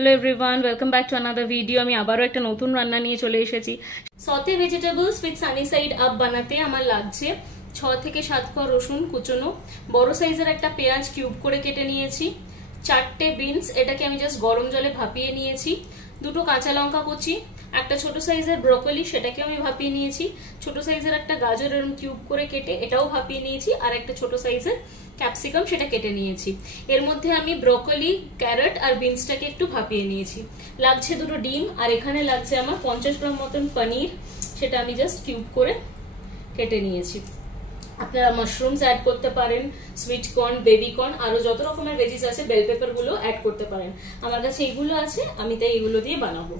Hello everyone, welcome back to another video. আমি আবারও একটা নতুন রান্না নিয়ে চলে এসেছি। সতে vegetables with Sunny side up বানাতে আমার লাগছে 6 থেকে 7 কোয়া রসুন কুচনো, বড় সাইজের একটা পেঁয়াজ কিউব করে কেটে নিয়েছি, 4টে বিনস, এটাকে আমি জাস্ট গরম জলে ভাপিয়ে নিয়েছি, 2টো কাঁচা লঙ্কা কুচি, একটা ছোট সাইজের ব্রোকলি সেটাকে আমি ভাপিয়ে নিয়েছি, ছোট সাইজের একটা গাজর এরকম কিউব করে কেটে এটাও ভাপিয়ে নিয়েছি, আর একটা ছোট সাইজের ক্যাপসিকাম সেটা কেটে নিয়েছি। এর মধ্যে আমি ব্রোকলি, ক্যারট আর বিনসটাকে একটু ভাপিয়ে নিয়েছি। লাগছে 2টো ডিম, আর এখানে লাগছে আমার 50 গ্রাম মতন পনির, সেটা আমি জাস্ট কিউব করে কেটে নিয়েছি। আপনারা মাশরুমস অ্যাড করতে পারেন, সুইট কর্ন, বেবি কর্ন, আরো যত রকমের ভেজিস আছে বেল পেপার গুলো অ্যাড করতে পারেন। আমার কাছে এইগুলো আছে, আমি তাই এগুলো দিয়ে বানাবো।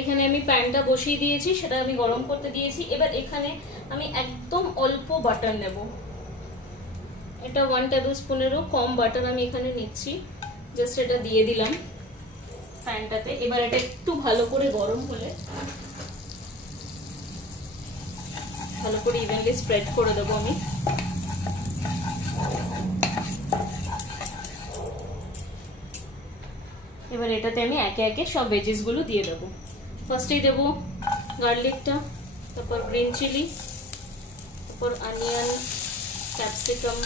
এখানে আমি প্যানটা বসিয়ে দিয়েছি, সেটা আমি গরম করতে দিয়েছি। এবার এখানে আমি একদম অল্প বাটার নেব, এটা 1 টেবিল স্পুনেরও কম বাটার আমি এখানে নিচ্ছি। জাস্ট এটা দিয়ে দিলাম প্যানটাতে। এবার এটা একটু ভালো করে গরম হলে ভালো করে ইভেনলি স্প্রেড করে দেবো আমি। এবার এটাতে আমি একে একে সব ভেজিস গুলো দিয়ে দেবো। ফার্স্টেই দেবো গার্লিকটা, তারপর গ্রিন চিলি, তারপর অনিয়ন, ক্যাপসিকাম,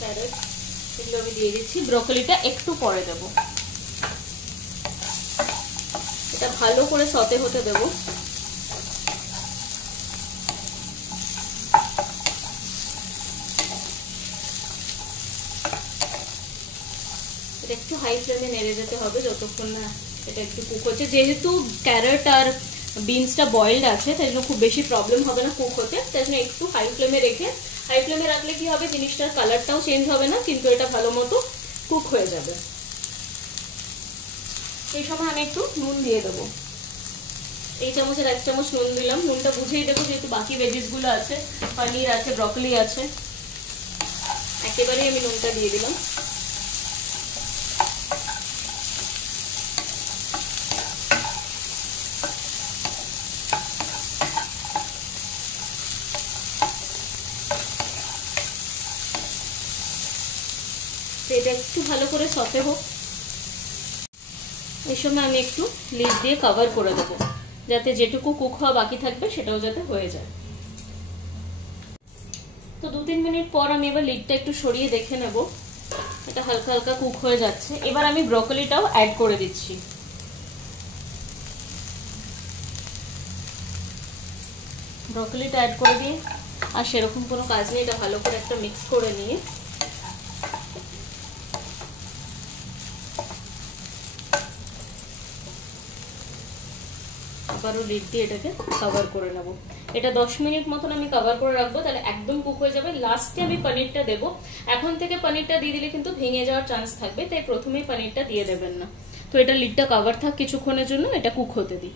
ক্যারট, এগুলো আমি দিয়ে দিচ্ছি। ব্রোকলিটা একটু পরে দেব। এটা ভালো করে সতে হতে দেব। এটা একটু হাই ফ্লেমে নেড়ে যেতে হবে যতক্ষণ না এটা একটু কুক হচ্ছে। যেহেতু ক্যারট আর বিনসটা বয়েলড আছে, তাই জন্য খুব বেশি প্রবলেম হবে না কুক হতে। তাই জন্য একটু হাই ফ্লেমে রেখে, হাই ফ্লেমে রাখলে কি হবে, জিনিসটার কালারটাও চেঞ্জ হবে না, কিন্তু এটা ভালো মতো কুক হয়ে যাবে। এই সময় আমি একটু নুন দিয়ে দেবো। এই চামচের 1 চামচ নুন দিলাম। নুনটা বুঝেই দেবো, যেহেতু বাকি ভেজিস গুলো আছে, পনির আছে, ব্রকলি আছে, একেবারেই আমি নুনটা দিয়ে দিলাম। এটা একটু ভালো করে সতে হোক। এই সময় আমি একটু লিড দিয়ে কভার করে দেবো, যাতে যেটুকু কুক হওয়া বাকি থাকবে সেটাও যাতে হয়ে যায়। তো 2-3 মিনিট পর আমি এবার লিডটা একটু সরিয়ে দেখে নেব, এটা হালকা হালকা কুক হয়ে যাচ্ছে। এবার আমি ব্রকলিটাও অ্যাড করে দিচ্ছি। ব্রকলিটা অ্যাড করে দিয়ে আর সেরকম কোনো কাজ নেই, এটা ভালো করে একটা মিক্স করে নিয়ে আবারও লিড দিয়ে এটাকে কভার করে নেব। এটা 10 মিনিট মতন আমি কভার করে রাখবো, তাহলে একদম কুক হয়ে যাবে। লাস্টে আমি পনিরটা দেব। এখন থেকে পনিরটা দিয়ে দিলে কিন্তু ভেঙে যাওয়ার চান্স থাকবে, তাই প্রথমেই পনিরটা দিয়ে দেবেন না। তো এটা লিডটা কভার থাক কিছুক্ষণের জন্য, এটা কুক হতে দিই।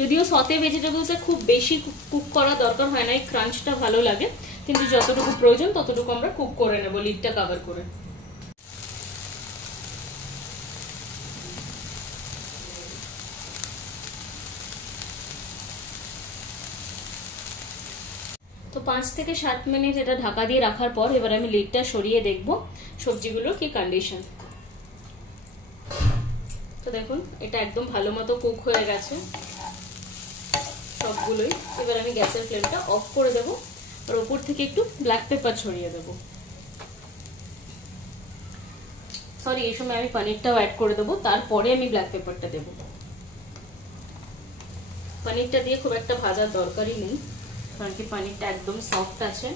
যদিও সতে ভেজিটেবলসে খুব বেশি কুক করা দরকার হয় না, এই ক্রাঞ্চটা ভালো লাগে, কিন্তু যতটুকু প্রয়োজন ততটুকু আমরা কুক করে নেব লিডটা কভার করে। তো 5 থেকে 7 মিনিট এটা ঢাকা দিয়ে রাখার পর এবার আমি লিডটা সরিয়ে দেখব সবজিগুলোর কি কন্ডিশন। তো দেখুন এটা একদম ভালো মতো কুক হয়ে গেছে সবগুলোই। এবার আমি গ্যাসের ফ্লেমটা অফ করে দেব, আর উপর থেকে একটু ব্ল্যাক পেপার ছড়িয়ে দেব। সরি, এই সময় আমি পনিরটাও অ্যাড করে দেবো, তারপরে আমি ব্ল্যাক পেপারটা দেব। পনিরটা দিয়ে খুব একটা ভাজার দরকারই নেই, কারণ কি পনিরটা একদম সফট আছে,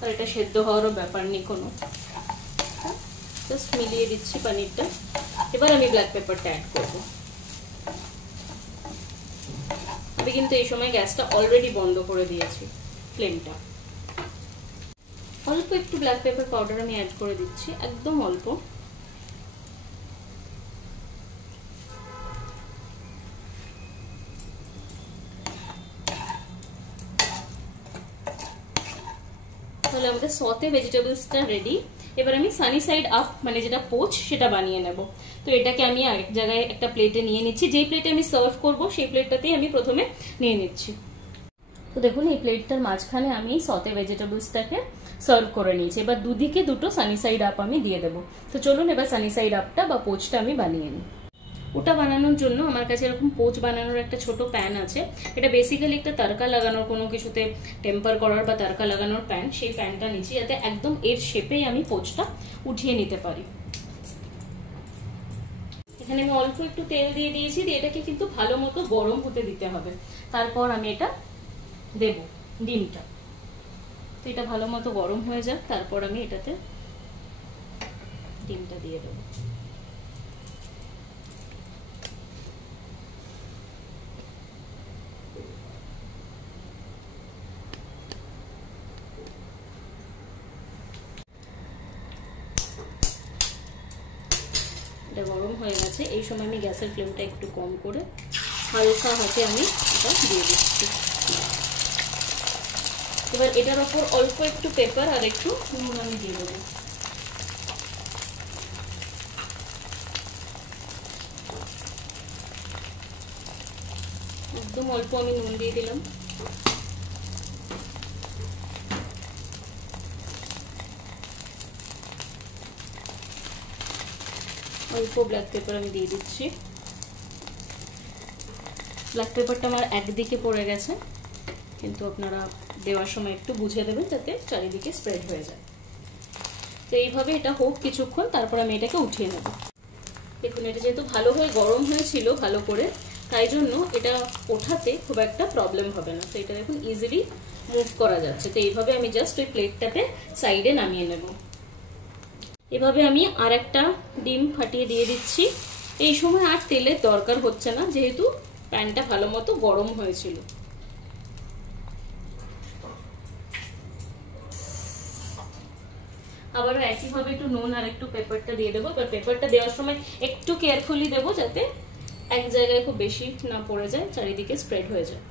আর এটা সেদ্ধ হওয়ারও ব্যাপার নেই কোনো। জাস্ট মিলিয়ে দিচ্ছি পনিরটা। এবার আমি ব্ল্যাক পেপারটা অ্যাড করব। আমি কিন্তু এই সময় গ্যাসটা অলরেডি বন্ধ করে দিয়েছি, ফ্লেমটা। অল্প একটু ব্ল্যাক পেপার পাউডার আমি অ্যাড করে দিচ্ছি, একদম অল্প। তাহলে আমাদের সতে ভেজিটেবলসটা রেডি। এবার আমি সানি সাইড আপ মানে যেটা পোচ সেটা বানিয়ে নেব। তো এটাকে আমি আরেক জায়গায় একটা প্লেটে নিয়ে নিচ্ছি। যেই প্লেটে আমি সার্ভ করব সেই প্লেটটাতেই আমি প্রথমে নিয়ে নিচ্ছি। তো দেখুন এই প্লেটটার মাঝখানে আমি সতে ভেজিটেবলসটাকে সার্ভ করে নিয়েছি। এবার দুদিকে দুটো সানি সাইড আপ আমি দিয়ে দেবো। তো চলুন এবার সানি সাইড আপটা বা পোচটা আমি বানিয়ে নিই। ওটা বানানোর জন্য আমার কাছে এরকম পোচ বানানোর একটা ছোট প্যান আছে। এটা বেসিক্যালি একটা তড়কা লাগানোর, কোনো কিছুতে টেম্পার করার বা তড়কা লাগানোর প্যান। সেই প্যানটা নিচ্ছি যাতে একদম এর শেপেই আমি পোচটা উঠিয়ে নিতে পারি। এখানে আমি অল্প একটু তেল দিয়ে দিয়েছি, দিয়ে এটাকে কিন্তু ভালো মতো গরম হতে দিতে হবে। তারপর আমি এটা দেব ডিমটা। তো এটা ভালো মতো গরম হয়ে যাক, তারপর আমি এটাতে ডিমটা দিয়ে দেবো। এটা গরম হয়ে গেছে। এই সময় আমি গ্যাসের ফ্লেমটা একটু কম করে হালকা হাতে আমি এটা দিয়ে দিচ্ছি। এবার এটার ওপর অল্প একটু পেপার আর একটু নুন আমি দিয়ে দেবো। একদম অল্প আমি নুন দিয়ে দিলাম। অল্প ব্ল্যাক পেপার আমি দিয়ে দিচ্ছি। ব্ল্যাক পেপারটা আমার একদিকে পড়ে গেছে, কিন্তু আপনারা দেওয়ার সময় একটু বুঝে দেবেন যাতে চারিদিকে স্প্রেড হয়ে যায়। তো এইভাবে এটা হোক কিছুক্ষণ, তারপর আমি এটাকে উঠিয়ে নেব। দেখুন এটা যেহেতু ভালো হয়ে গরম হয়েছিল ভালো করে, তাই জন্য এটা ওঠাতে খুব একটা প্রবলেম হবে না। তো এটা দেখুন ইজিলি মুভ করা যাচ্ছে। তো এইভাবে আমি জাস্ট ওই প্লেটটাতে সাইডে নামিয়ে নেব। এভাবে আমি আর একটা ডিম ফাটিয়ে দিয়ে দিচ্ছি। এই সময় আর তেলের দরকার হচ্ছে না, যেহেতু প্যানটা ভালো মতো গরম হয়েছিল। আবারও একইভাবে একটু নুন আর একটু পেপারটা দিয়ে দেবো। এবার পেপারটা দেওয়ার সময় একটু কেয়ারফুলি দেবো, যাতে এক জায়গায় খুব বেশি না পড়ে যায়, চারিদিকে স্প্রেড হয়ে যায়।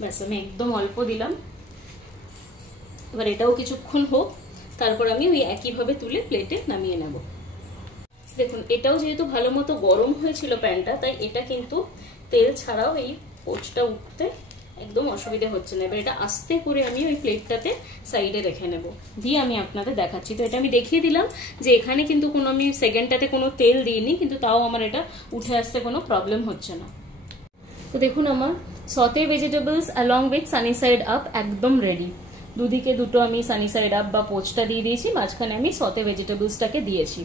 ব্যাস আমি একদম অল্প দিলাম। এবার এটাও কিছুক্ষণ হোক, তারপর আমি ওই একইভাবে তুলে প্লেটে নামিয়ে নেব। দেখুন এটাও যেহেতু ভালো মতো গরম হয়েছিল প্যানটা, তাই এটা কিন্তু তেল ছাড়াও এই পোচটা উঠতে একদম অসুবিধা হচ্ছে না। এবার এটা আস্তে করে আমি ওই প্লেটটাতে সাইডে রেখে নেব, দিয়ে আমি আপনাদের দেখাচ্ছি। তো এটা আমি দেখিয়ে দিলাম যে এখানে কিন্তু কোনো আমি সেকেন্ডটাতে কোনো তেল দিইনি, কিন্তু তাও আমার এটা উঠে আসতে কোনো প্রবলেম হচ্ছে না। তো দেখুন আমার সতে vegetables along with Sunny side up একদম রেডি। দুদিকে দুটো আমি সানি সাইড আপ বা পোচটা দিয়ে দিয়েছি, মাঝখানে আমি সতে ভেজিটেবলসটাকে দিয়েছি।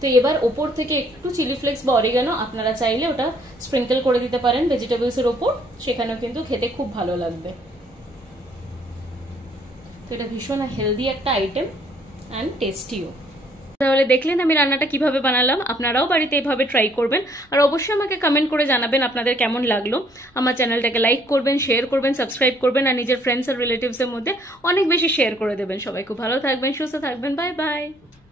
তো এবার ওপর থেকে একটু চিলি ফ্লেক্স বা অরিগানো আপনারা চাইলে ওটা স্প্রিঙ্কেল করে দিতে পারেন ভেজিটেবলস এর ওপর, সেখানেও কিন্তু খেতে খুব ভালো লাগবে। তো এটা ভীষণ হেলদি একটা আইটেম অ্যান্ড টেস্টিও। তাহলে দেখলেন আমি রান্নাটা কিভাবে বানালাম। আপনারাও বাড়িতে এভাবে ট্রাই করবেন, আর অবশ্যই আমাকে কমেন্ট করে জানাবেন আপনাদের কেমন লাগলো। আমার চ্যানেলটাকে লাইক করবেন, শেয়ার করবেন, সাবস্ক্রাইব করবেন, আর নিজের ফ্রেন্ডস আর রিলেটিভস এর মধ্যে অনেক বেশি শেয়ার করে দেবেন। সবাই খুব ভালো থাকবেন, সুস্থ থাকবেন। Bye bye.